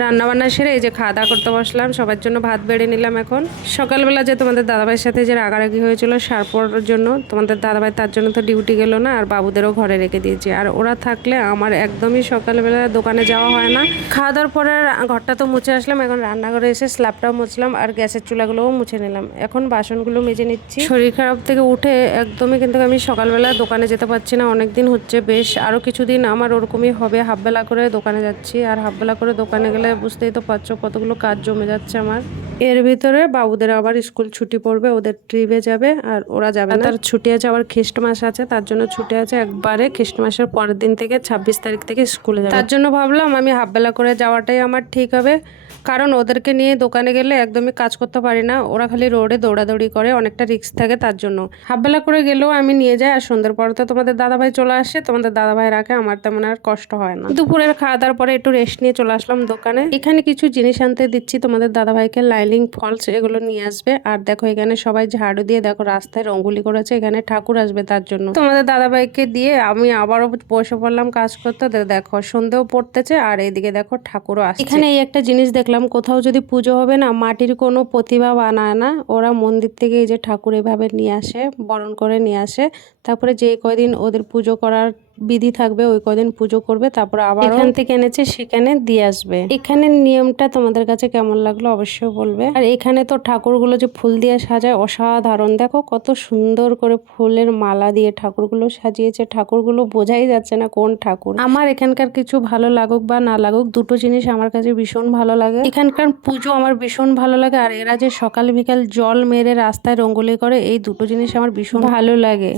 রান্না বান্না সেরে এই যে খাওয়া দাওয়া করতে বসলাম, সবার জন্য ভাত বেড়ে নিলাম। এখন সকালবেলা যে তোমাদের দাদাভাইয়ের সাথে যে রাগারাগি হয়েছিল সারপোর জন্য, তোমাদের দাদাভাই তার জন্য তো ডিউটি গেল না, আর বাবুদেরও ঘরে রেখে দিয়েছি। আর ওরা থাকলে আমার একদমই সকালবেলা দোকানে যাওয়া হয় না। খাওয়া দাওয়ার পরে ঘরটা তো মুছে আসলাম, এখন রান্নাঘরে এসে স্ল্যাবটাও মুছলাম আর গ্যাসের চুলাগুলোও মুছে নিলাম। এখন বাসনগুলো মেজে নিচ্ছি। শরীর খারাপ থেকে উঠে একদমই কিন্তু আমি সকালবেলা দোকানে যেতে পারছি না, অনেকদিন হচ্ছে। বেশ আরও কিছুদিন আমার ওরকমই হবে, হাফবেলা করে দোকানে যাচ্ছি। আর হাফবেলা করে দোকানে গেলে বুঝতেই তো পারছো কতগুলো কাজ জমে যাচ্ছে আমার। এর ভিতরে বাবুদের আবার স্কুল ছুটি পড়বে, ওদের ট্রিপে যাবে আর ওরা যাবে না। তার ছুটি আছে, আবার খ্রিস্টমাস আছে, তার জন্য ছুটি আছে একবারে। খ্রিস্টমাসের পরের দিন থেকে 26 তারিখ থেকে স্কুলে যাবে। তার জন্য ভাবলাম আমি হাফবেলা করে যাওয়াটাই আমার ঠিক হবে, কারণ ওদেরকে নিয়ে দোকানে গেলে একদমই কাজ করতে পারি না। ওরা খালি রোডে দৌড়াদৌড়ি করে, অনেকটা রিস্ক থাকে। তার জন্য হাফবেলা করে গেলেও আমি নিয়ে যাই। আর সন্ধ্যের পরে তো তোমাদের দাদাভাই চলে আসে, তোমাদের দাদাভাই রাখে, আমার তেমন আর কষ্ট হয় না। দুপুরের খাওয়া দাওয়ার পরে একটু রেস্ট নিয়ে চলে আসলাম দোকানে। এখানে কিছু জিনিস আনতে দিচ্ছি তোমাদের দাদাভাইকে, লাইলিং ফলস এগুলো নিয়ে আসবে। আর দেখো এখানে সবাই ঝাড়ু দিয়ে দেখো রাস্তায় রঙ্গুলি করেছে, এখানে ঠাকুর আসবে তার জন্য। তোমাদের দাদাভাইকে দিয়ে আমি আবারও বসে পড়লাম কাজ করতে। দেখো সন্ধ্যেও পড়তেছে আর এইদিকে দেখো ঠাকুরও আসছে। এখানে এই একটা জিনিস দেখলাম, কোথাও যদি পুজো হবে না, মাটির কোনো প্রতিমা বানায় না, ওরা মন্দির থেকে এই যে ঠাকুর এভাবে নিয়ে আসে, বরণ করে নিয়ে আসে। তারপরে যে কয়দিন ওদের পুজো করার বিধি থাকবে ওই কদিন পুজো করবে, তারপর আবার এখান থেকে এনেছে সেখানে দিয়ে আসবে। এখানের নিয়মটা তোমাদের কাছে কেমন লাগলো অবশ্যই বলবে। আর এখানে তো ঠাকুরগুলো যে ফুল দিয়ে সাজায় অসাধারণ, দেখো কত সুন্দর করে ফুলের মালা দিয়ে ঠাকুরগুলো সাজিয়েছে। ঠাকুরগুলো বোঝাই যাচ্ছে না কোন ঠাকুর। আমার এখানকার কিছু ভালো লাগুক বা না লাগুক, দুটো জিনিস আমার কাছে ভীষণ ভালো লাগে। এখানকার পুজো আমার ভীষণ ভালো লাগে, আর এরা যে সকাল বিকাল জল মেরে রাস্তায় রঙ্গোলি করে, এই দুটো জিনিস আমার ভীষণ ভালো লাগে।